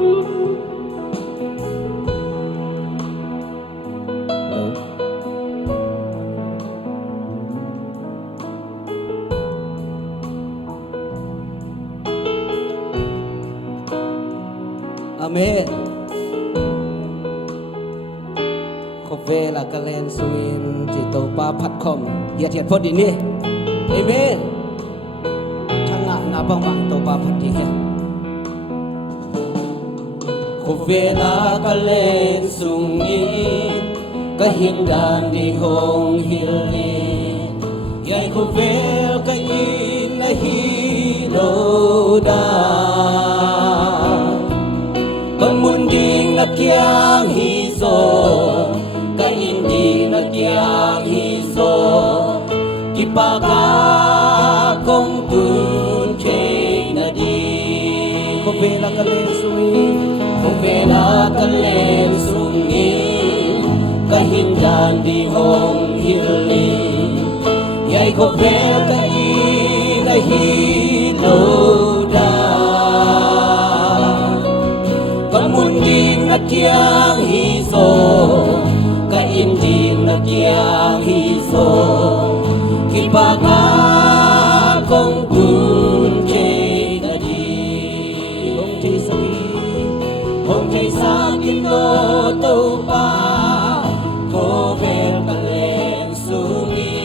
Amen. Khop ve là kalen suin chỉ tàu pa phát khom hiệt hiệt phốt đi nè. Amen. Thang ngã na bang bang tàu pa phát đi hè. Khop ve là kalen suin cái hình đàn đi hong hili. Yai khop ve cái in na hi lo da. Con muốn đi na kiang hi zo, cái in đi na kiang hi zo, kipa ka kong tun che na đi. Không về là cái lên suy, không về là cái lên sungi, cái hin đàn đi hong hili, yai không về cái in na hi lo da. Con muốn đi na kiang hi zo, cái in đi na kiang hi zo, kipa ka kong tun che na đi. Hong chei sa kin no tau pa, ko ver ka len sungi,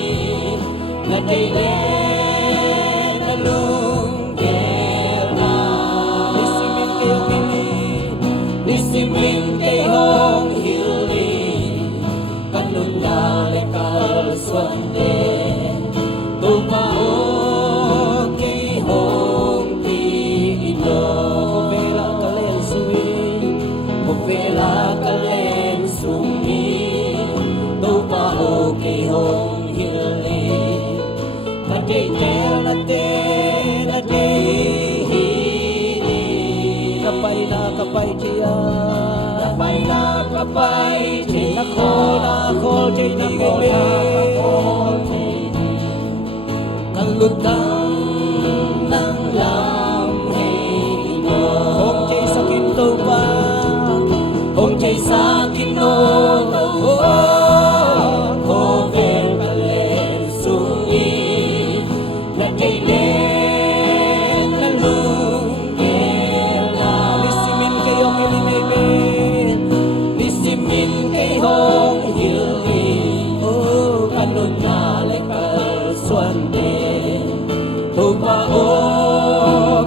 na chei len na lung ger na. Nisimin kay hong hili, kanun nga lekal swante, tupa o kay hong pino. Huvela kalen sumi, huvela kalen sumi, tupa o kay hong hili, katay tel na kapay chia, kapay chia, nakol chia na kol kalutang ng lamhino. Hong chia sa kinto pa, hong chia sa kino, hover kalen sungi, na kailen na Nisimin kay hong hili, kanun na lekal swante, tupa o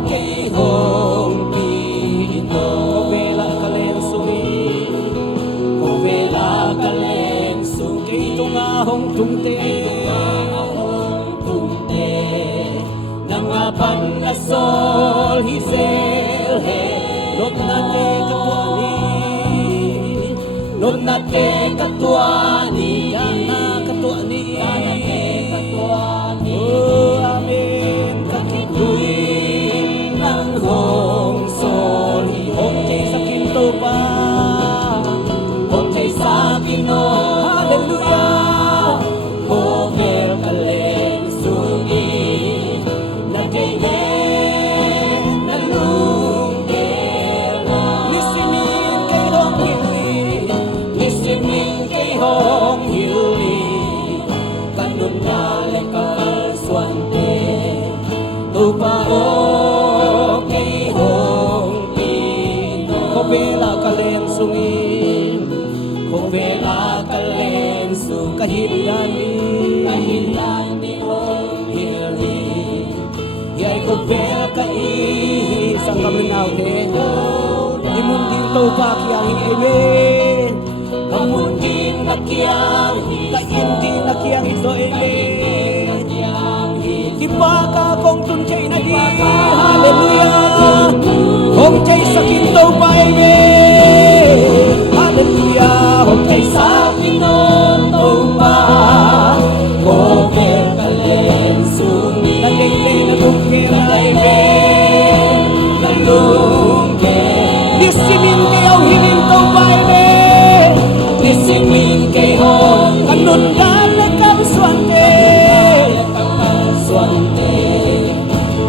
kay hong pino. Hovela kalen sumi, hovela kalen sumi, kay tunga hong tungte, nangapan na sol hisel he, lot na te katuani. Nung nate katuani, yana katuani, yana te katuani. Oh, amen. Kakituin ng hong soli, hong chay sa kinto pa, hong chay sa kino. Hallelujah. Hover kalen sungi, na kailen na lungger na. Nisimin kay hong hili, nisimin kay hong hili, kanun nga lekal swante, tupa o kay hong pino. Hovela kalen sungi, hovela kalen sungi, kahindani hong hili, yay hovela kai sang kaminaw he, imundin tupa kiyang amen. Kamundi na kiyang, kaindi na kiyang ito amen. Kipaka kong tunchay na di, hallelujah. Kong chay sa kinto pa amen, hallelujah. Kong chay sa kinto pa, kover kalen sumi, nagay na lungker na amen, na lungker. Nisimin kayaw hininto pa amen, nisimin kay hong kanun nga lekal swante,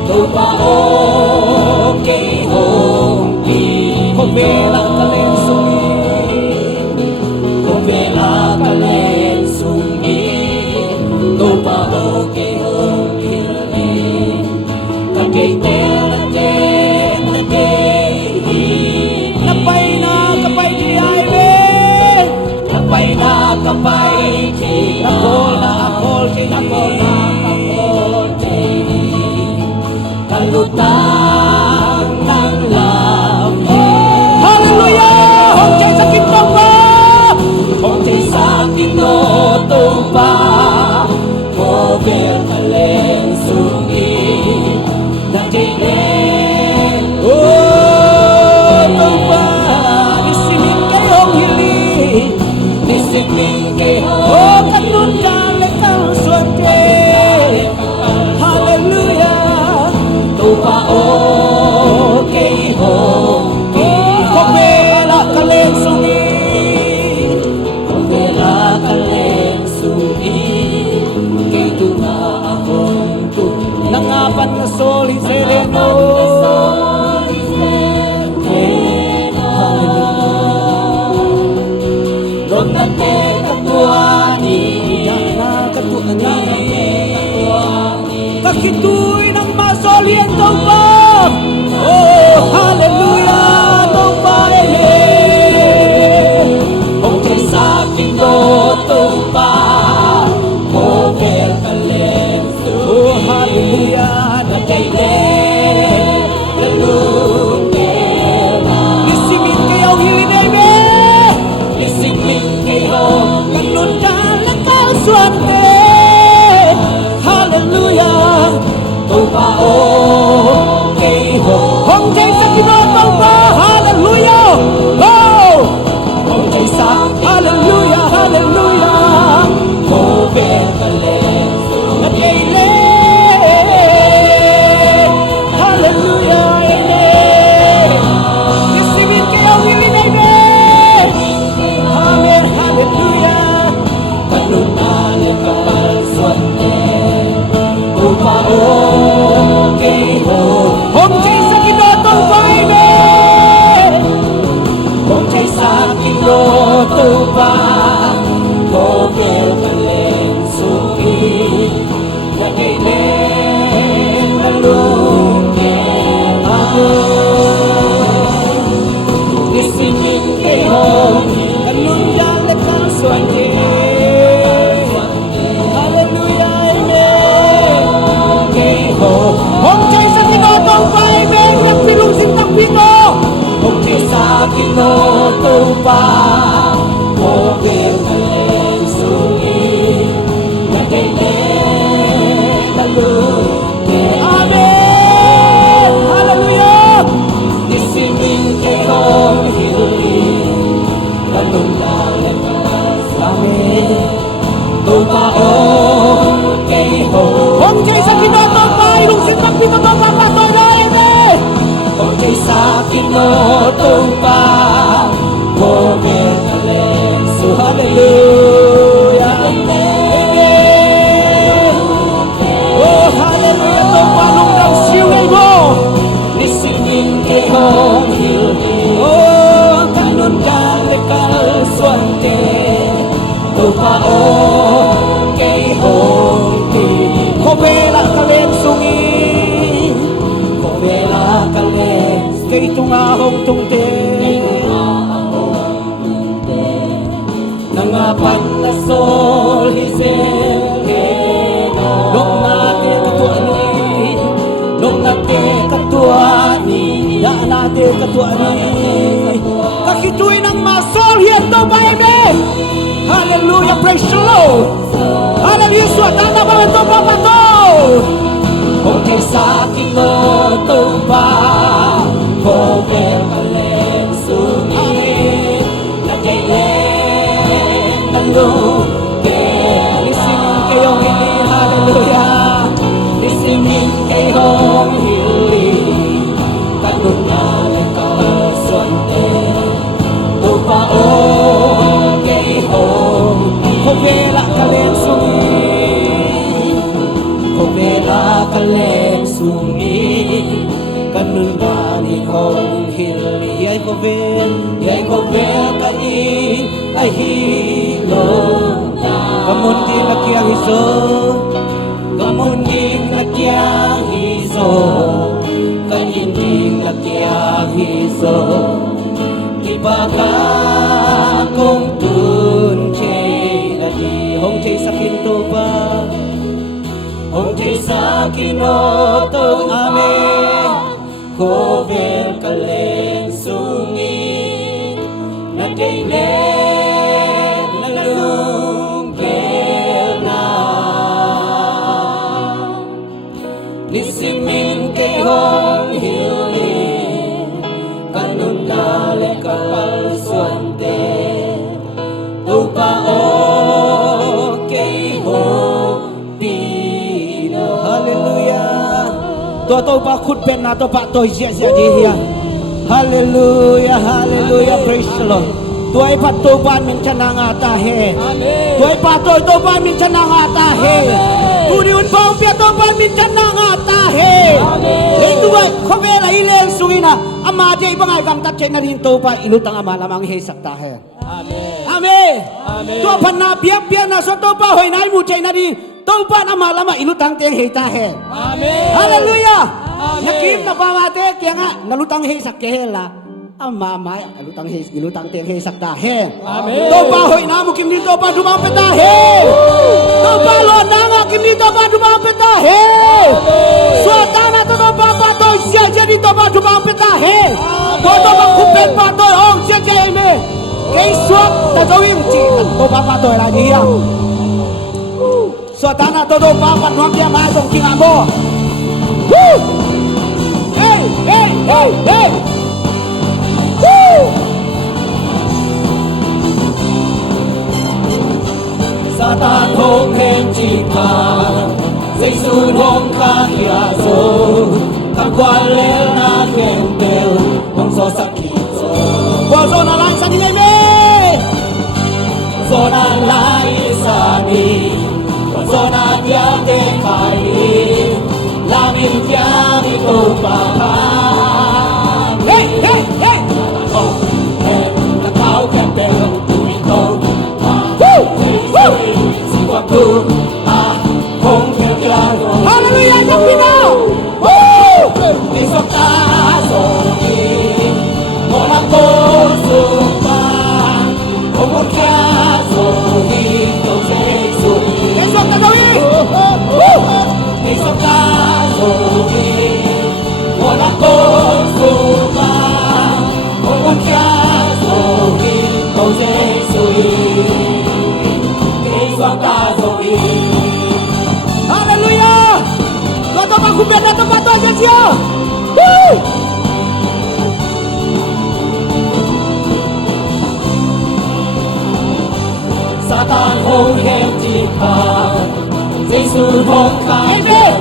tupa o kay hong pino. kalutang ng langit. Hallelujah! Hong chay sa kintong ba? Kung di sa tinutumba, cover kaleng sungit na tinig. Oh, tumba! Isingin kayong hiling. Nisingin kayo, Oh, kanun kalekal swante. Hallelujah! tupao kay hong Kopela kaleng sungit. Pera kaleng sungit, kay tunga akong tunay. Nangapan nga soli sereno. Dong nagkakatuani, Yana katuani. Kakituy ng masolien tumba. Oh, hallelujah! Tumba kung di sa tinutumba, cover kaleng Oh, sungit hallelujah! na tinig. Kalutera, Isingin kayo hinebe. nisingin kayo, Kanun kalakal swante. Hallelujah! tupao kay hong Hong jay sa kinotong ba? Hallelujah! Oh! kung di sa Hallelujah! Hallelujah! cover kaleng sungit. Nag-aile. Hallelujah! Amen! Isingin kayo hinebe. Amen! Hallelujah! Kanunali kapal swante, tupao kay hong Hong jay sa kinotong ba? Amen! kung di sa tinutumba, cover kaleng sungit na tinig na lungkit. Nisingin kayo, Kanun kalakal swante. Hallelujah! Amen! kay hong Hong jay sa kinotong ba? Amen! Nagpilungsin ng pito. kung di sa tinutumba, cover kaleng sungit na tinig na lungkit. Amen! Hallelujah! Nisingin kayong hiling, kanundalan sa amin, tupao kay hong Hong jay sa kinotong ba? Ilungsin ng pito to papatoy na amen! kung di sa tinutumba, cover kaleng sungit. Hallelujah! Amen! Oh, hallelujah! Itong panong ng siway mo! Nisingin kayong hiling, Oh, kanun kalekal swante. tupao kay hong tinig. Kopela kaleng sungit. Kopela kaleng Kay tungahong tungte. nangapan na sol hiseleno. Nung nate katuani. Nung nate katuani. Ya nate katuani. Kakituy ng masol hiyento ba amen? Hallelujah! Praise the Lord! Hallelujah! Suatana ba ito papato? Kung di sa tinutumba, cover kaleng sungit na tinig na lungkit. Isingin kayong hindi. Hallelujah! Nisingin kayong hiling, kanungalan kalswante, tupao kay hong Kopela kaleng sungit. Kopela kaleng sungit, kanungalan hong hili. Yay kovel. Yay cover kain ay hilong na. Kamundi nakiang iso. Kamuning nakyang hiso, kaninding nakyang hiso, ibaga kong tunche na di Hong chay sa kinto ba? cover kalensungin na kailan na lungkel na nisimin kay hong hilin kanun nale kapal suante tupao kay hong pino. Hallelujah. Toto pa kutpen na to pa to siya diya. Hallelujah, hallelujah, praise the Lord. Tuay pa to pa minsan ang atahe. Tuay pa to pa minsan ang atahe. Turiun pa umpia to pa minsan ang atahe. Ito ba, kobela ilel sungina. Ama jay bangay kam tatche na rin to pa ilutang ama lamang hesak tahe. Amen. To pa na biya na so to pa hoy nai mu chay na rin. To pa na malama ilutang teng heitahe. Hallelujah. Nakim na pamate kaya nga nalutang hesak kehela. Amamay ilutang teng hesak tahe. To pa hoy na mu kim dito pa dumapet tahe. To pa lo na nga kim dito pa dumapet tahe. So tana to pa pa to siya dito pa dumapet tahe. To pa kupet pa to ong siya ime. Kay swak ta gawin chi to pa pa to la diya. So tana to pa pa nuam dia ma tong king amo. Woo! Hey, hey, hey, hey. Woo! Sa tan hong hem chi pa dây sun hong kha hia zo kan quan lel na kem bel hong so sakito Wa zo na lang sa ni me. zo na lai sa ni zo na dia te kai la min tia ni to pa pa Hey, hey, hey. oh hey la kau kem bel tu ni to pa Woo! Woo! si wa tu ah hong kem ya ro Hallelujah, yung Pinoy. Woo! isok ta so ni mo na ko so pa como que so ni to se so Esok na gawin. isok ta so ni mo na ko so pa como que so ni to se so isok ta so ni Hallelujah. Toto pa kupet na to pa to siya. Woo! sa tan hong hem chi pa dây sun hong kha Amen.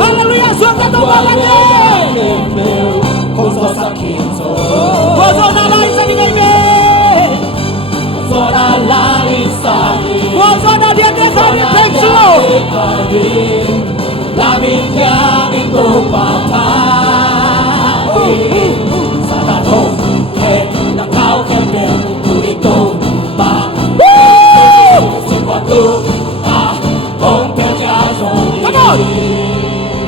Hallelujah, suak na to pa pa to. không so sakit so Wa zo na lang sa ni me. so na lai sa ni Wa zo na dia te sa ni thank you. la min ya min to pa pa sa tan hong hem na kau kem bel tu ni to pa si kwa tu ah hong kem ya so Come on.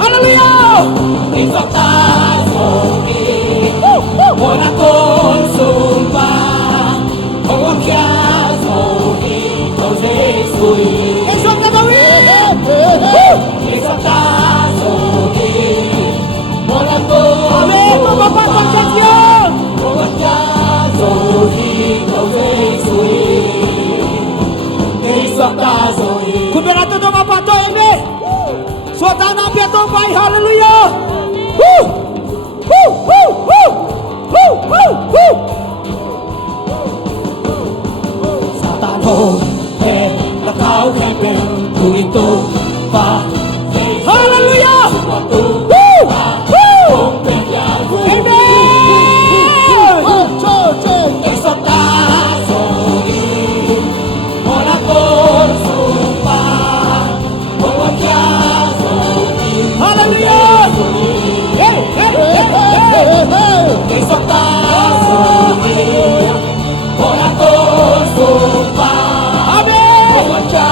Hallelujah. isok ta so ni mo na kon sum pa hong kya so ni to se sui Esok na gawin. isok ta so ni mo na kon Amen. To pa pa to siya. hong kya so ni to se sui isok ta so ni Kupet na to pa pa to amen. So tana pia to pa hallelujah. Woo! Woo! Woo! Woo! Woo! Woo! Woo! sa tan hong he na kau kem bel tu ito pa Hallelujah. waktu Woo! Woo! hong kem ya so Amen. isok ta so ni mo na kon so pa hong kya so ni Hallelujah. Hey, hey, hey, hey, hey. isok ta so ni mo na kon so pa Amen. hong kya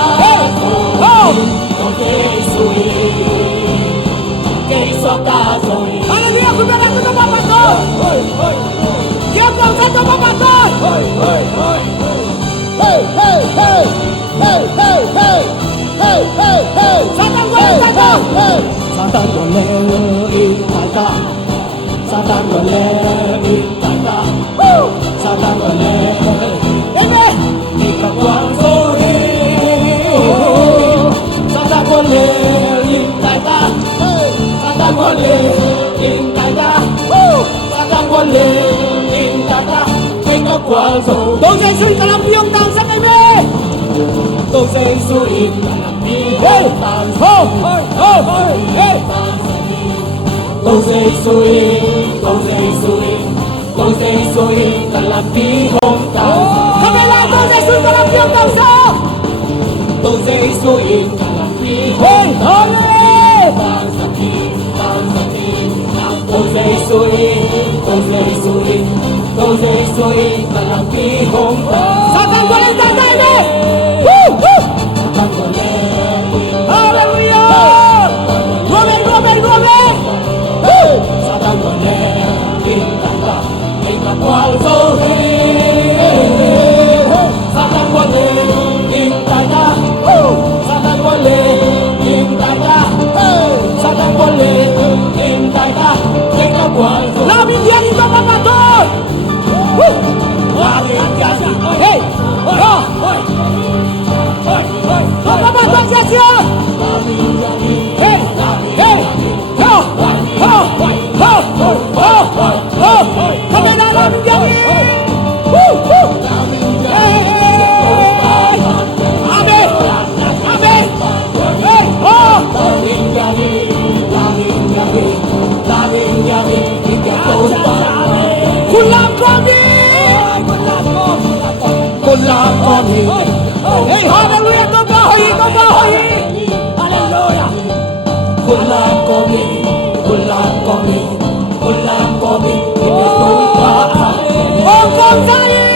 so Oh. to se sui isok ta so ni Hallelujah. Kupet na to pa pa to. Yang kau sa to pa pa to. hoi hoi hoi Hey, hey, hey. Hey, hey, hey. Hey, hey, hey. Satan boleh saja. Satan boleh ikata. Satan boleh ditanda, Satan boleh, Amen. jika kuang sore, Satan boleh ditanda, Satan boleh ditanda, Satan boleh ditanda, jika kuang sore. 都在水可能不用当上妹妹。 Tôi dây suy làm đi Hey, tàn ho, hey, ho, hey. tôi dây suy ta làm đi hôm tàn Kami lang to sa水可能不用当上。 tôi dây suy ta làm đi Hey, holy. tàn sa khi tôi dây suy ta làm đi hôm tàn Satan boleh tandai ni. Woo, woo. ta còn lẽ Hallelujah. Glory, glory, glory. Woo. Satan boleh ditanda, jika kuang sore. Satan boleh ditanda, Satan boleh ditanda, Satan boleh ditanda, jika kuang sore. Namin dia di tempat patut. Woo. Lari jasa, Hey, ho. Tempat patut sia-sia. Hey, hey, ho, ho, ho. Kami dah namin dia ni. Woo, woo. Hey, hey. Amen, amen. Hey, ho. Lamin jami, jika tumpah. Kulang kami. Kulang kami, Hey, hallelujah, kabahoy, kabahoy. Hallelujah. kulang kami, ini tumpah. Bongkong saya.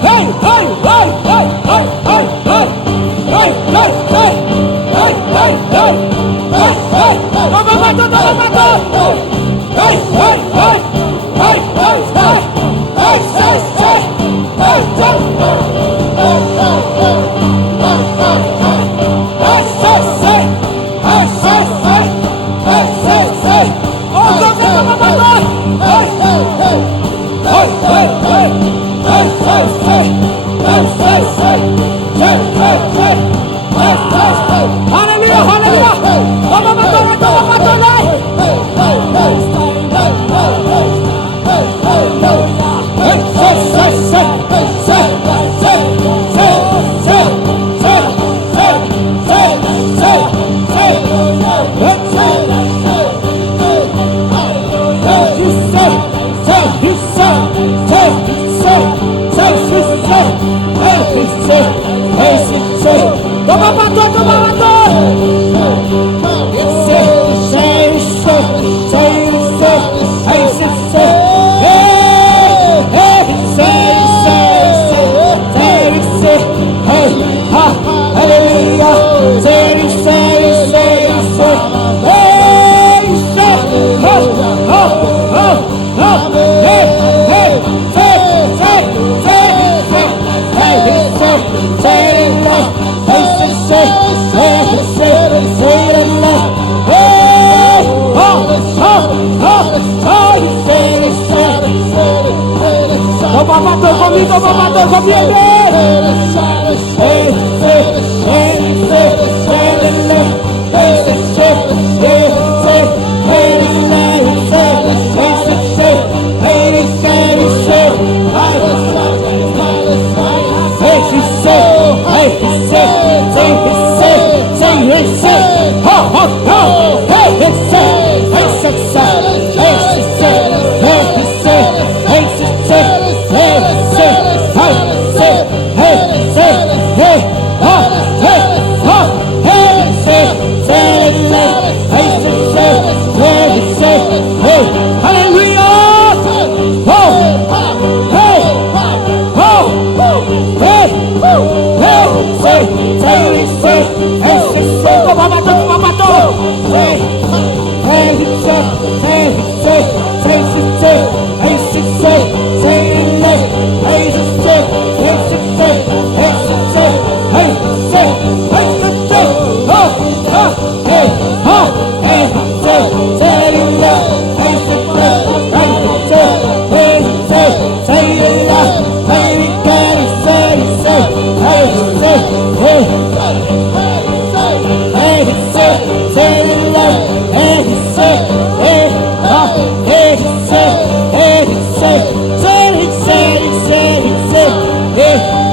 Hey, hey, hey, hey, hey, hey, hey. Hey, hey, hey. Hey, hey, hey. Hey, hey. Toma batu. Hey, hey, hey. Hey, hey, hey. Hey, hey, hey. Hey, hey. Hallelujah, hallelujah. Toma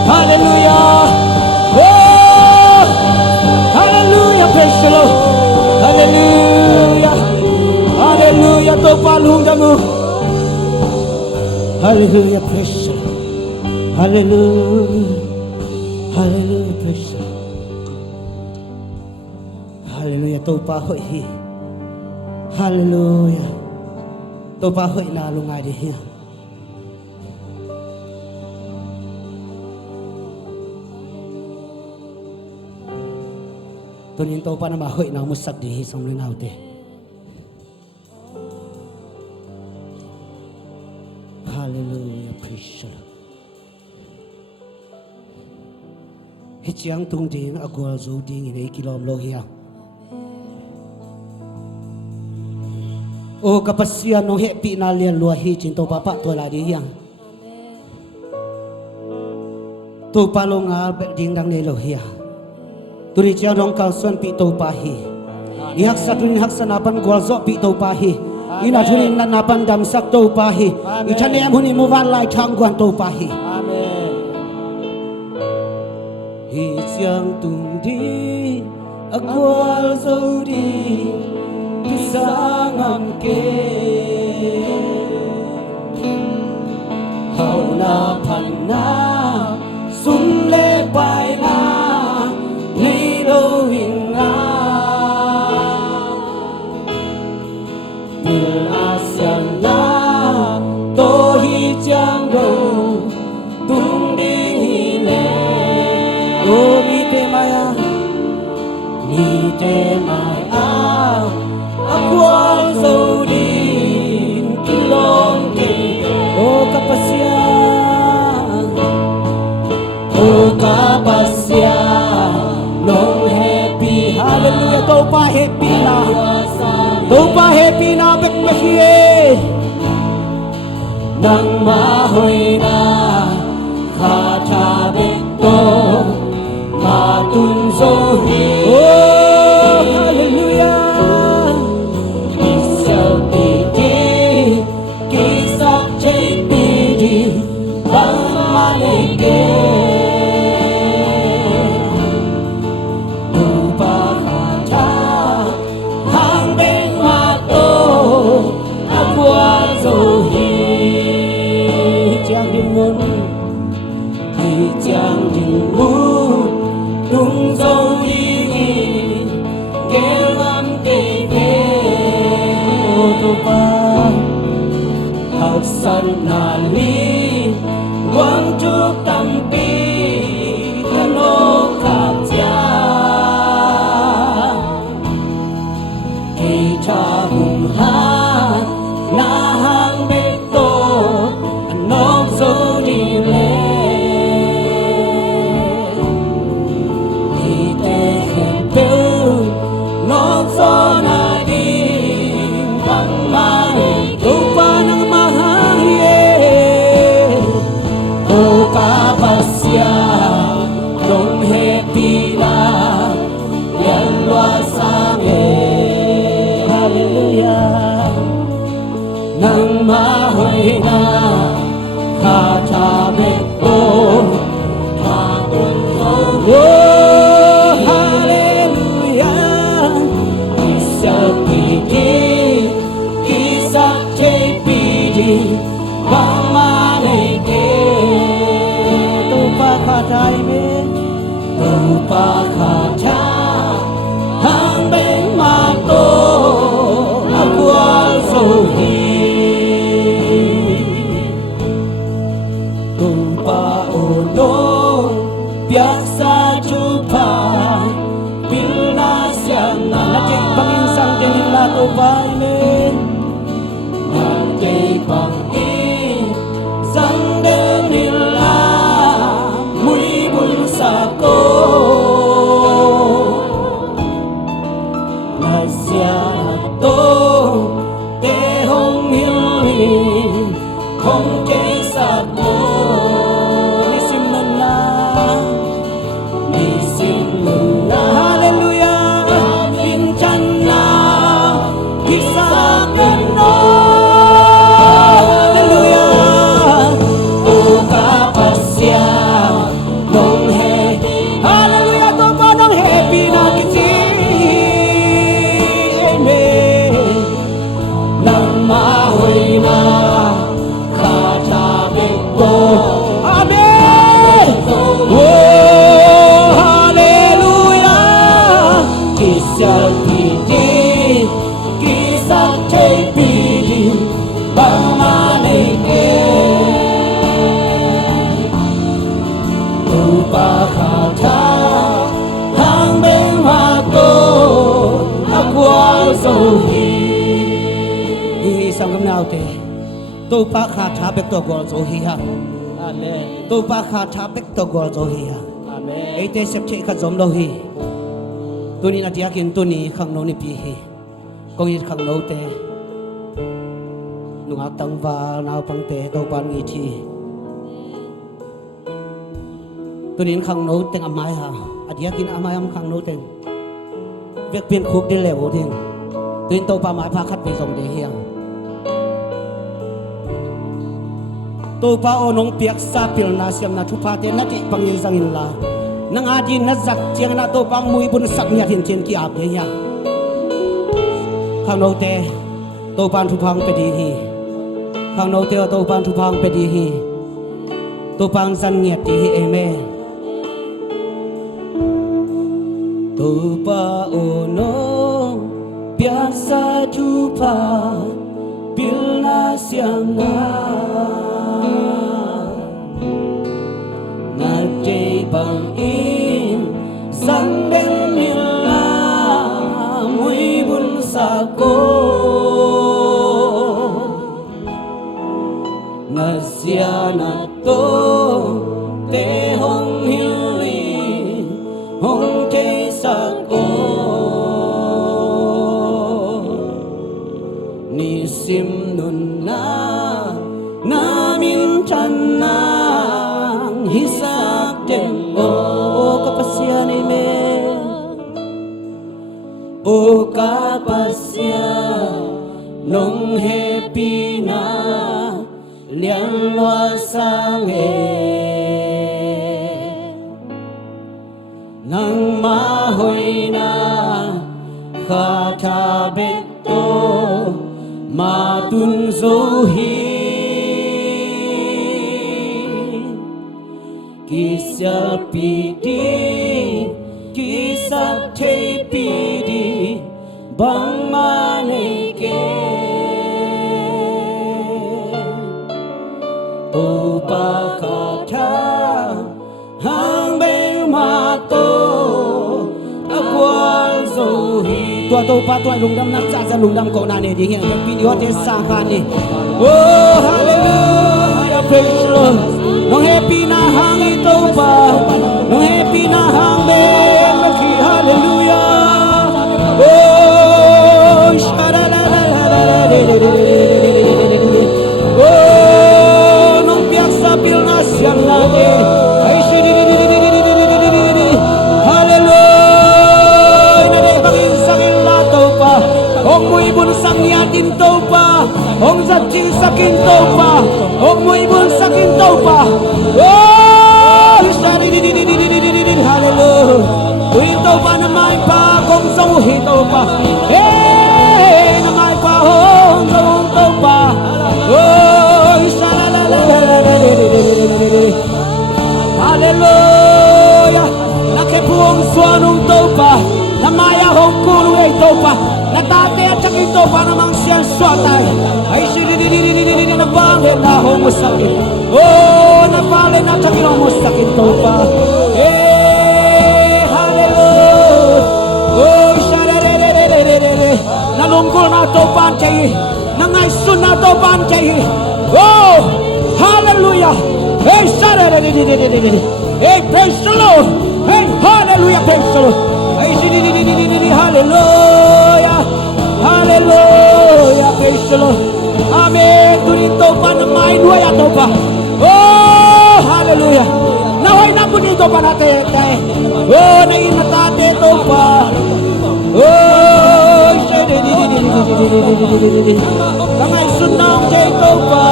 Hallelujah. Oh, hallelujah. Praise the Lord. Hallelujah. Hallelujah. To palung damu. Hallelujah. Praise the Lord. Hallelujah. Hallelujah. Praise the Lord. Hallelujah. To pa hội hi. Hallelujah. To pa hội na lungai di hi. Tôi nhìn tôi pa na ma hội nào một sắc đi xong lên nào thế. Hallelujah, praise the Lord. Hít chiang tung tiếng agol du tiếng in kilom lo hiya. O kapasian no happy na lian lua hi chin to papa to la di hiya. To pa lo nga ding dang ne lo hiya. Turi chiang rong kal suan pi to pa hi. Ihak sa tunin hak sa napan gol zo pi to pa hi. Ina tunin na napan dam sak to pa hi. Ichane am huni mu van lai thang guan to pa hi. Hi chiang tung di agwal zo di kisang am ke hau na pan na sum le bai na ni do hin nga bil asian na to hi chiang do tung di hi le o mi te maya ni te mai a akwal zo din kilong ke o kapasian nong happy hallelujah to pa happy na bek bakie nang mahoy na kha tha bek to ma tun zo hi oh hallelujah isel ti ki sa che pi di bang ma le ke tu pa kha cha hang ben ma to akwa zo hi chang din mon hi chang din mu tung zo đi ke lam ke ô tô pa học san na li quang trúc tâm pi thân ô khắp cha kỳ cha hùng ha na hang bê tô nóc zo đi lên nang mahoy na kha cha bek to kha kun oh hallelujah isa pidi isa che pidi mama leke to pa kha chai me to pa kha cha hang ben ma to akwal so hi biasa jumpa bila siang nanti panginsang din lato paime nanti panginsang din la muli bulsa ko nasya to te hong hilin hong kesa ko hallelujah nào thế tôi pa khá thả bek to gol zo hi ha Amen. tôi pa khá thả bek to gol zo hi ha Amen. ấy thế sắp chạy khát giống đâu hi tôi đi nát yakin tôi ni khang nô ni pi hi công yên khang nô te nung ác tăng và nào bằng te đâu ban nghi thi tôi đến khang nô tên amai ha yakin amai am khang nô tên việc biến khúc đi lèo thiên tôi đến tàu pa mãi pha khát về dòng để hiang tôi pa o nong piak sa pil na siam na thu pa te na ti pang yin sang in la nang adi na zak chiang na to pang mui bun sak nya hin chen ki ap de ya khang no te to pan thu phang pe di hi khang no te to pan thu phang pe di hi to pang san nghiệt ti hi eme to pa o no piak sa thu pa pil na siam na day bang in san ben nila mui bun sa ko na sia na to te hong hili hong te sa ko ni sim nun na namin chan na hisap din o kapasya ni me o kapasya nong happy na liang loa sang nang mahoy na khata beto matun zohi kisah pidi kisah te pidi bang maneke opa kata hang beng mato akwal zohi tua to pa tua lung dam nak sa lung dam ko na ne di hiang video te sa khan ni oh hallelujah praise the Lord no happy na hang ito pa no happy na hang beng ki hallelujah oh shara la la la la oh no piak sa pil na siang na ay shidi hallelujah na de bangin sangin la to pa ong mo ibon sang yatin to pa ong zatching sakin to pa ong mo ibon sakin to pa oh shari hallelujah ito pa na may pa kong song hito pa eh na may pa hong song to pa oh shari hallelujah nakepuong swanong to pa na maya hong kuru ito pa na tate at saka ito pa namang siyang swatay ay siririririririr na bangin na humusakit oh na bangin na saka humusakit ito pa eh hallelujah oh shararerererere nalungkol na ito pancay nangaisun na ito pancay oh hallelujah hey shararerererere hey praise the Lord hey hallelujah praise the Lord ay siririririririr hallelujah hallelujah praise the Lord amen turito pa na may duay ato pa oh hallelujah naway na po dito pa natin oh nainatate ito pa oh kamay sunang kay ito pa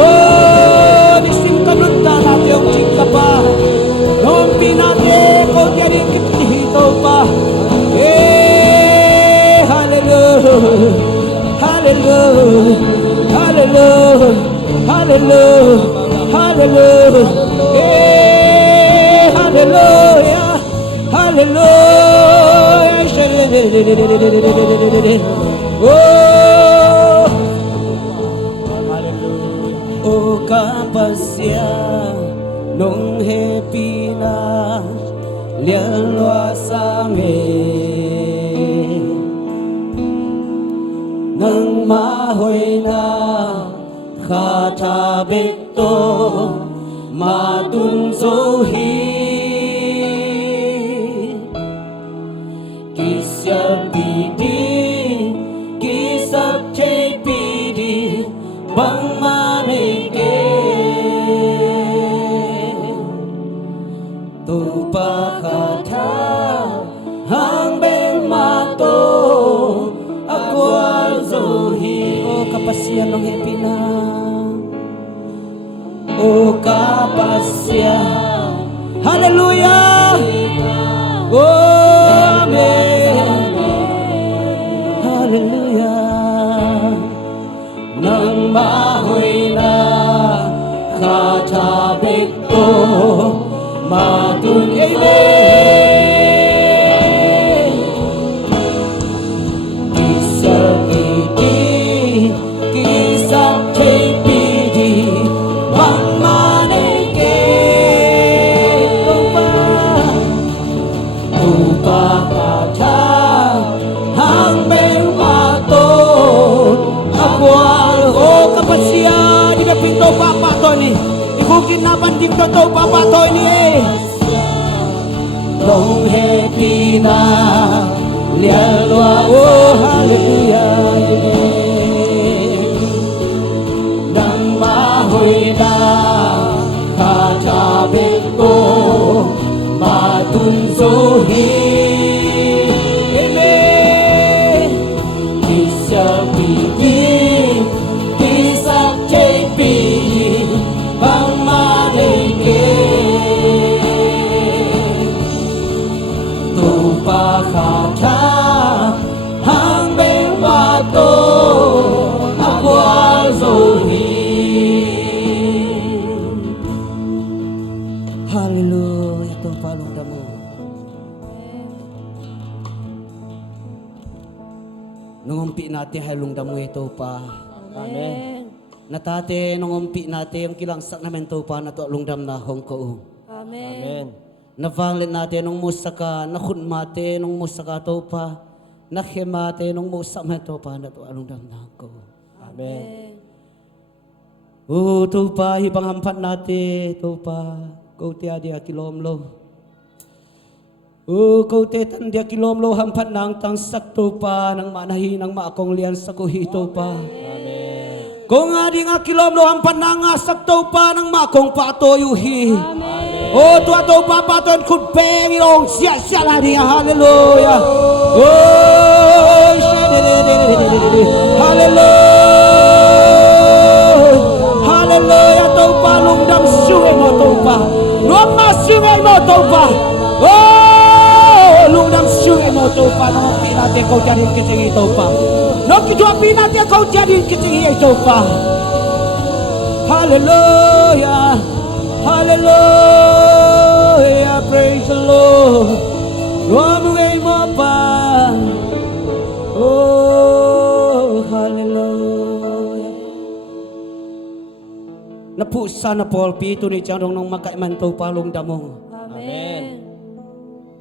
oh nisim kanunta natin yung chika pa noong pinate ko diyarin kitihito pa eh hallelujah hallelujah hallelujah hallelujah hallelujah eh hallelujah hallelujah oh hallelujah oh kapasya nong happy na liang loa sang nang mahoy na katabik to matunzohi kisya pidi kisak chay pidi bang manike tu pakata hang beng mato akwal zohi o kapasya ng hepina o kapasya hallelujah oh amen hallelujah nang mahoy na katabik to matun amen kisah iti kisah cepidi bang manike tupa kata hang beng mato akwal o kapasya di kapito papa to ni ikukin na banding to papa to ni long happy na lialwa oh hallelujah nang mahoy na katabik ko matunzohi amen kisya pidi kisah chay pidi bang manike tupa kata hang beng mato akwal zohi hallelujah tupa lungdamu nungumpi natin halungdamu ito pa amen natate nungumpi natin yung kilangsak namin ito pa na to lungdam na hongko Amen. navanglit natin nung musaka nakunmate nung musaka to pa nakhemate nung musaka to pa na to lungdam na hongko Amen. oh to pa hibang hampat natin to pa kau tiada dia kilomlo oh kau tetan dia kilomlo hampat nang tang sakto pa nang manahi nang maakong lian sa kuhito pa Amen. kung adi nga kilomlo hampat nang sakto pa nang makong patoyuhi oh tua to pa paton kutpeng ilong sia la dia hallelujah oh hallelujah hallelujah to pa lungdam sungai mo to pa Luma sungai mo to pa oh lungdam sungai mo to pa nang pinate kau jadi kicing ito pa nang kidua pinate kau jadi kicing ito pa hallelujah hallelujah praise the Lord lumay mo pa oh hallelujah napusa na Paul pito ni Charong nang makaiman to palong damong Amen.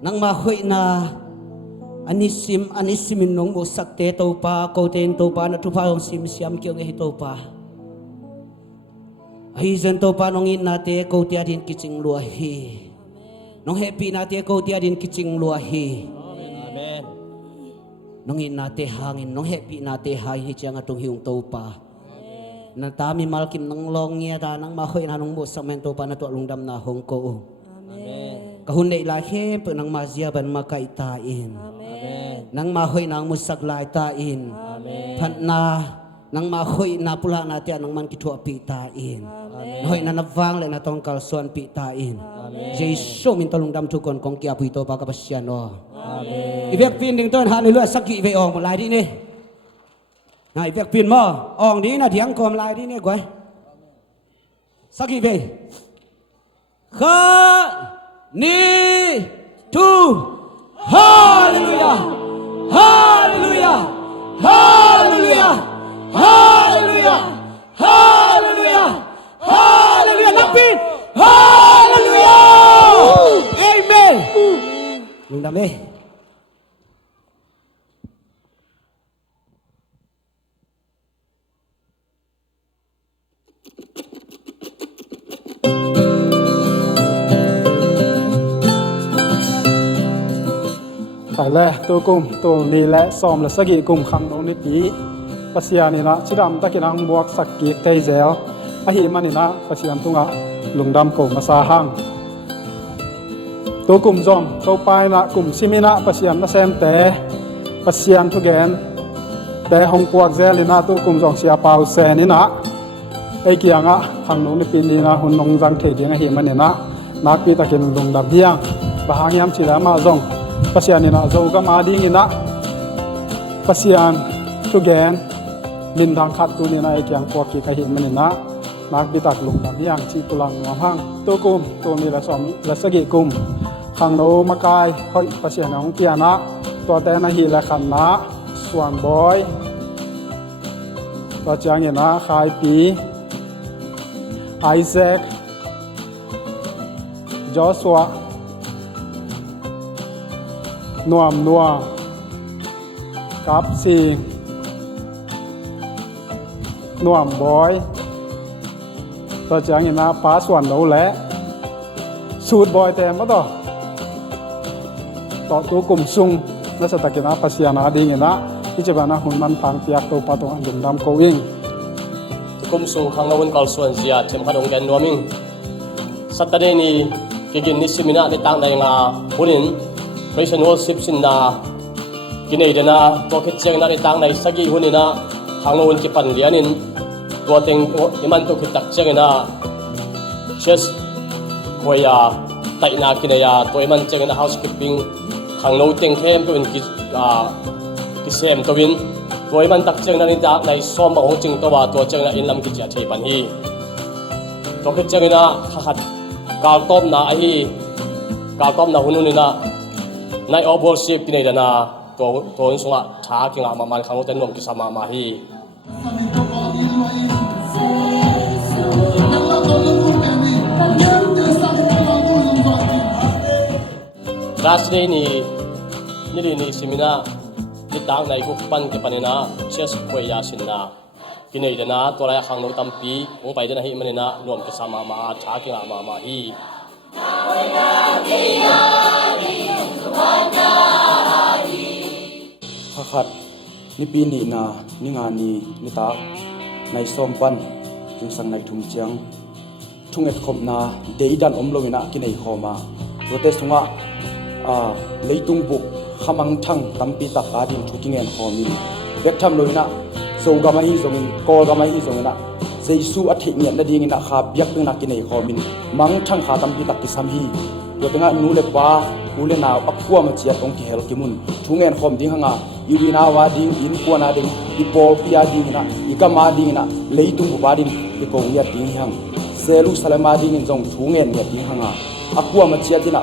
nang mahoy na anisimin nung musak te to pa ko ten to pa na to pa yung simsiam kyong ito pa ahizan to pa nung in nate ko ti adin kicing luahi nung happy nate ko ti adin kicing luahi Amen. nung in nate hangin nung happy nate hay hijang atong hiung to pa nang tami malkim nang longya ta nang mahoy na nung musak men to pa na to lungdam na hongko Amen. kahunday lahi po nang mazyaban makaitain Amen. nang mahoy nang musaglaitain Amen. pan na nang mahoy na pula natin nang man kitu apitain nahoy na navang le na tong kalsuan pitain Jesus mintalong dam tukon kong kiapu ito pagkapasyan Amen. ibek pin ding ton hallelujah sakki ibe ong lai di ni na ibek pin mo ong di na diang kom lai di ni goy sakki ibe kha ni tu hallelujah hallelujah hallelujah hallelujah hallelujah hallelujah napin hallelujah amen lungdam eh le tu kum tu ni le som la sagi kum khang no ni pi pasian ni na chidam takinang buak sakki tei zel a hi manina pasian tunga lungdam ko masa hang tu kum zom to pai na kum simina pasian na sem te pasian thu gen te hong puak zelina tu kum zong sia pau se ni na ei kianga khang no ni pi ni na hun nong jang the ding a hi manina nak pi takin lungdam hiang bahang yam chila ma zong pasian ni na zo ga ma ding ina pasian thu gen min dang khat tu ni na ei kyang puak ki ka hi manina nak pi tak lungdam hiang chi tulang ngam hang tu kum tu ni la som la sagi kum khang no makai hoi pasian ong piana to te na hi la khan na swan boy to chang ina khai pi Isaac Joshua Nuam Nuam Kap Sing Nuam Boy ตัวจางอินาป้าส่วนเราแหละสูตรบอยแต่มาต่อตัวกลุ่มซุงนักสตกินาปัสยานาดีเงินะที่จะบานาหุ่นมันพังเปียกตัวปะตัวอันดุมดำโกวิ่งกุมสูงขังวันกอลส่วนเสียเทมขัดองแกนนัวมิงสัตเดนีกินนิสิมินาในต่างในงาหุ่นินเพรสโนสิบสินนากินเอเดนาตัวคิดเจงนาในต่างในสกิหุ่นินะขังวันกิปันเลียนินตัวเต็งมันตัวคิดตักเจงนาเชสหวยาไตนากินยาตัวมันเจงนา housekeeping ขังโนเต็งเข้มตัวเป็นกิเซมตัววินตัวมันตักเจงนาในต่างในซ้อมของจริงตัวตัวเจงนาอินลำกิจเทปันฮีตัวคิดเจงนาขัดกาลต้มนาไอฮีกาลต้มนาหุ่นนี่นะในออบอลชีพกินเอเดนาตัวนี้สงะช้ากินอามันขังโนเต็งนมกิสามาฮีราชนีนี่สิมินาที่ต่างในกุปันกับปันนะเชสควยยาสินนากินเอเดนะตัวไรขังโนตัมปีองไปเดนะฮิมันนะรวมกิสามาช้ากินอามาฮีขัดนี่ปีนี้นะนี่งานนี้นี่ตาในซ้อมปันจึงสั่งในทุ่งเจียงทุ่งเอ็ดคมนาเดียดันอมลวินะกินไอคอมาโรเตสงะเลยตุงบุกขมังทั้งตั้มปีตักอาดินทุกิเงินคอมินเวกทำลวินะโซกามาฮีโซมินกอลกามาฮีโซมินะเซซูอัฐิเงียนนาดีเงินขาเบียกตึงนักกินไอคอมินมังทั้งขาตั้มปีตักกิสามฮีโรเตงะนูเลปานูเลนาอักกัวมาเจียตองกิเฮลกิมุนทุ่งเงินคอมดิ้งหงะอีวีนาวาดิ้งอินกัวนาดิ้งอีปอลปิอาดิ้งนะอีกามาดิ้งนะเลยตุงบุบาดิ้งอีกงยัดดิ้งหังเซลุสเลมาดิ้งจงทุ่งเงินยัดดิ้งหงะอักกัวมาเจียตินะ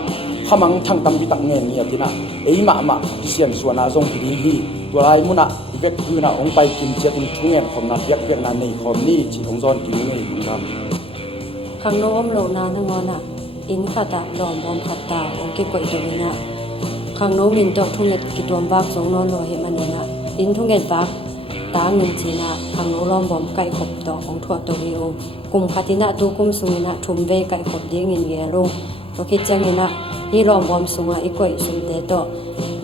ขมังทั้งตั้มปีตักเงินยัดดิ้งนะเอมาที่เสียนส่วนนาจงดิ้งฮีตัวไรมุนะอีเวกคือนะองไปกินเจียตินทุ่งเงินคอมนาเบียกนาในคอมนี่จีองจอนดิ้งเงินคุณครับขังโน้มโลนาทั้งวันน่ะอินขัดหลอมบอมขัดตาองเก็บไว้ตรงนี้นะขังโน้มินตอกทุ่งเงินกิจวัตรวักสงนอนรอเห็นมันนี่นะอินทุ่งเงินวักตาเงินจีนะขังโน้ล้อมบอมไก่ขบต่อของถั่วตัววิโอกลุ่มขัดที่นะตัวกลุ่มสุนินะทุ่มเวไก่ขบเดียงเงินเยลงเราคิดจังนี่นะที่ล้อมบอมสูงอ่ะอีกว่าสุดเด็ดต่อ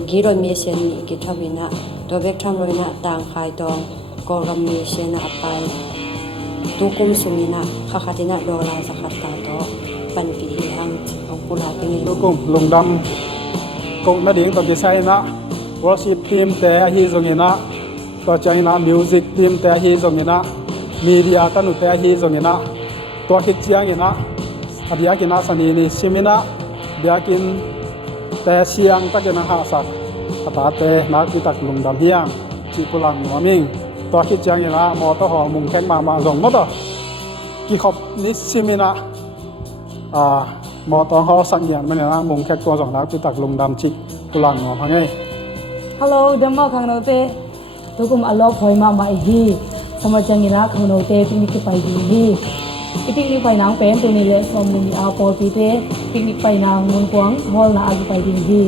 กีรมีเชียนนี่กิจวินะตัวเวกทำเลยนะต่างขายตองก็รมีเชียนอับไปตัวกลุ่มสุนินะขัดที่นะโดราสักขัดตาต่อปันปีหังของปุราเป็น ตัวกลุ่มลงดำกงนาดิ้งตัวจะใช้นะวอร์ชิปทีมแต่ฮีตรงนี้นะตัวใจนะมิวสิกทีมแต่ฮีตรงนี้นะมีเดียตันุแต่ฮีตรงนี้นะตัวคิดเชียงนี้นะอดียกินนะสันนี่ชิมินะเดียกินแต่เชียงตะกินนะหาสักตาแต่นักที่ตักลงดำเฮียงจีปุลังหัวมิงตัวคิดเชียงนี้นะมอตัวหอมุงแข็งมาส่งมดต่อกี่ขบนิชิมินะมอตองเขาสังเกตมันเนี่ยนะมุงแค่ตัวสองนักที่ตักลงดำชิตุลังหัวพังไงฮัลโหลเดมมาขังโนเต้ทุกคนอารมณ์พอยมาฮีสมัยจังงี้นะขังโนเต้ปิกนิกไปดีฮีปิกนิกไปนางเป็นตัวนี้เลยสมมุติอาปอปีเต้ปิกนิกไปนางเมืองกวางฮอลนาอาไปดีฮี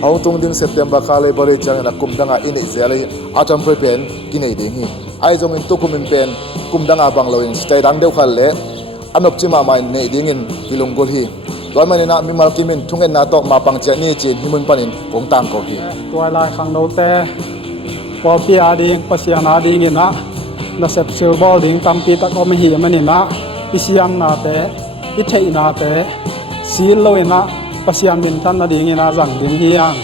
เอาตรงเดือนเซปเทมเบอร์คาเลยบริจาคนะกุมดังอินอิสราเอลอาจารย์เพื่อเป็นกินไอเดียฮีไอจงอินตุกุมินเป็นกุมดังอาบังเราอินสเตย์ดังเดียวกันเลยอันอบจิมาไม่ในเดียงินกิลงกุลฮี ตัวมันนี่นะมีมาลกิมินทุ่งเงินนาโตมาปังเจนี่จีนหิมุนปันินกงตามก็ฮี ตัวลายขังโนเตปอปีอาดิงปัสยานาดิงินะนาเซปซิลบอลดิงตัมปีตะก็ไม่เหี่ยมันนี่นะอิสยามนาเตอิเทอินาเตซีโลอินะปัสยามบินทันนาดิงินะจังดิงเฮียง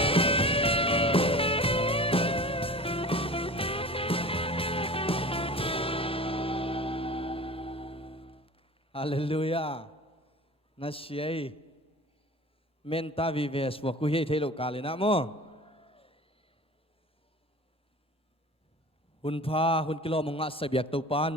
ฮาเลลูยานาเชียเมนตาวิเวสวกุเฮเทโลกาเลนะโมหุ่นพาหุ่นกิโลมงะสเบียกตูปาน